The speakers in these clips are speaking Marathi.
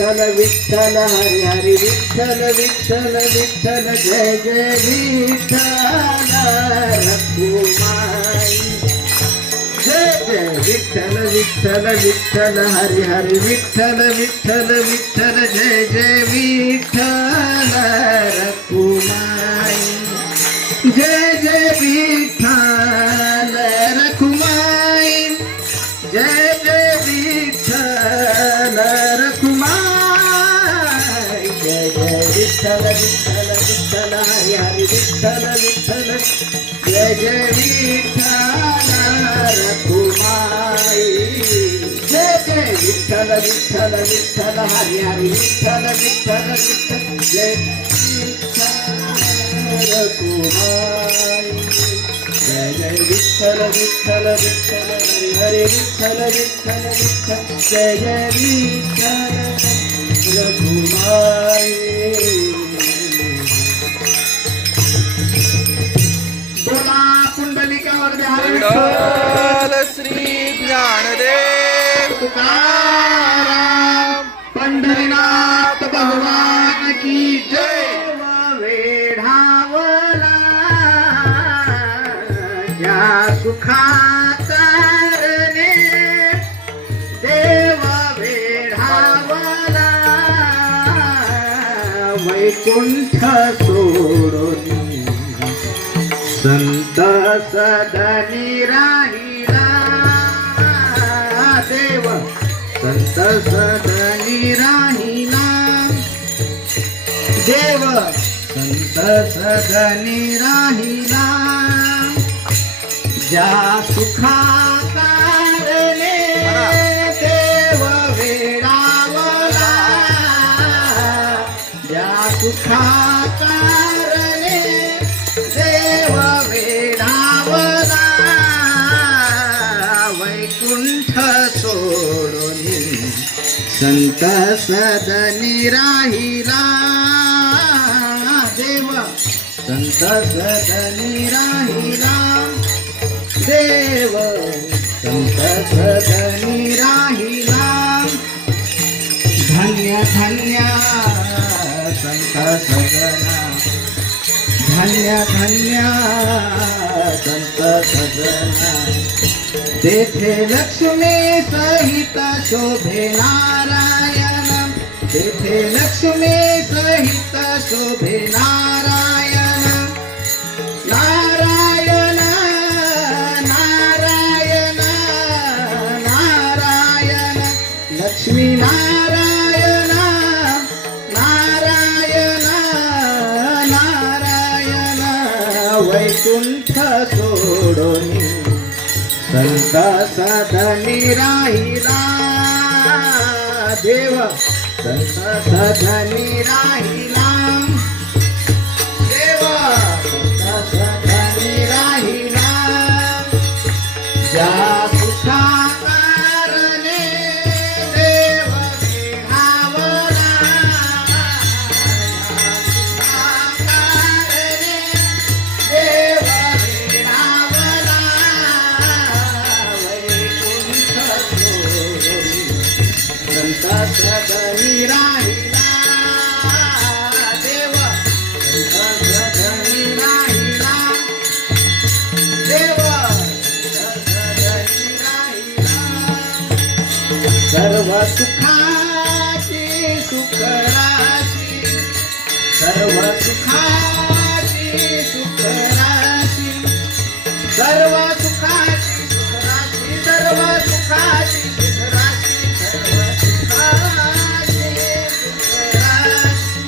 विठ्ठल विठ्ठल हरी हरी विठ्ठल विठ्ठल विठ्ठल जय जय विठ्ठल रखुमाई जय जय विठ्ठल विठ्ठल विठ्ठल हरी हरी विठ्ठल विठ्ठल विठ्ठल जय जय विठ्ठल रखुमाई जय जय विठ्ठल हरी विठ्ठल विठ्ठल जय जय विठ्ठल रखुमाई जय जय विठ्ठल विठ्ठल विठ्ठल हरी हरी विठ्ठल विठ्ठल विठ्ठल जय विठ्ठल रखुमाई जय जय विठ्ठल विठ्ठल विठ्ठल हरी हरी विठ्ठल विठ्ठल विठ्ठल जय जय विठ्ठल तुकाराम पंढरीनाथ भगवान की जय। वेढावला या सुखात देव वेढावला वैकुंठ सोडून। संत सदनी राहिला संत सदनी राहिला देव. संत सदनी राहिला ज्या सुखा कारणे देव वेडावला. ज्या सुखा संत सदनी राहिला. देव. संत सदनी राहिला. देव. संत सदनी राहिला. धन्य धन्य. संत सदना. धन्य धन्य. संत सदना. तेथे लक्ष्मी सहित शोभे नारायण तेथे लक्ष्मी सहित शोभे नारायण नारायण नारायण नारायण. लक्ष्मी नारायण नारायण नारायण. वैकुंठ सोडोनी संत सदनी राहिला देव. संता सदनी राहिला सुखाची सुखराशी सर्व सुखाची सुखराशी सर्व सुखाची सुखराशी सर्व सुखाची सुखराशी सर्व सुखाची सुखराशी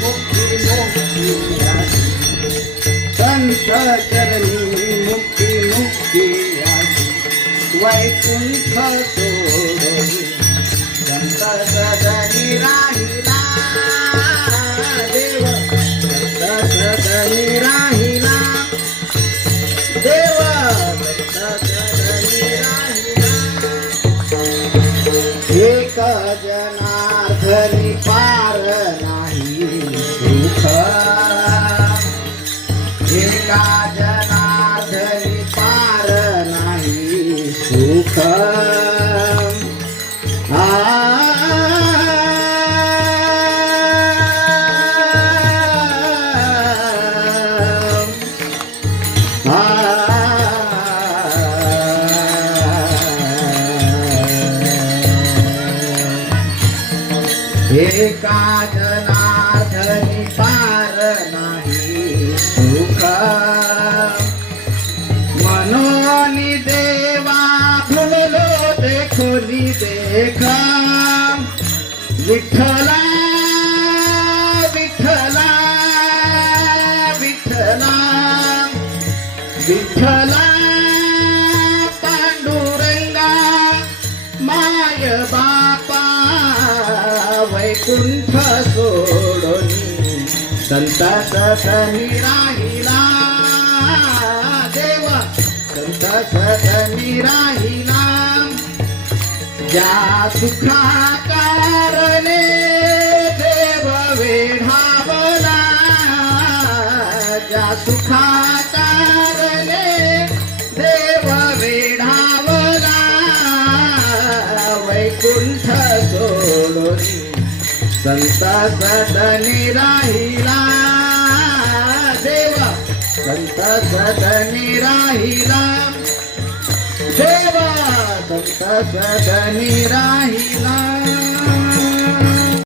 मुक्ती मुक्ती संत चरणी वैकुंठ एका जनार्दनी पार नाही. सुख. मनोनी देवा भुललो देखोनी देखा. विठ्ठला विठ्ठला कुंठ सोडून संताचा धनी राहिला. देवा संताचा धनी राहिला. ज्या सुखा कारणे देव वेढावला ज्या सुखा सदनी राहिला. देव. संत सदनी राहिला. देवा. संत सदनी राहिला.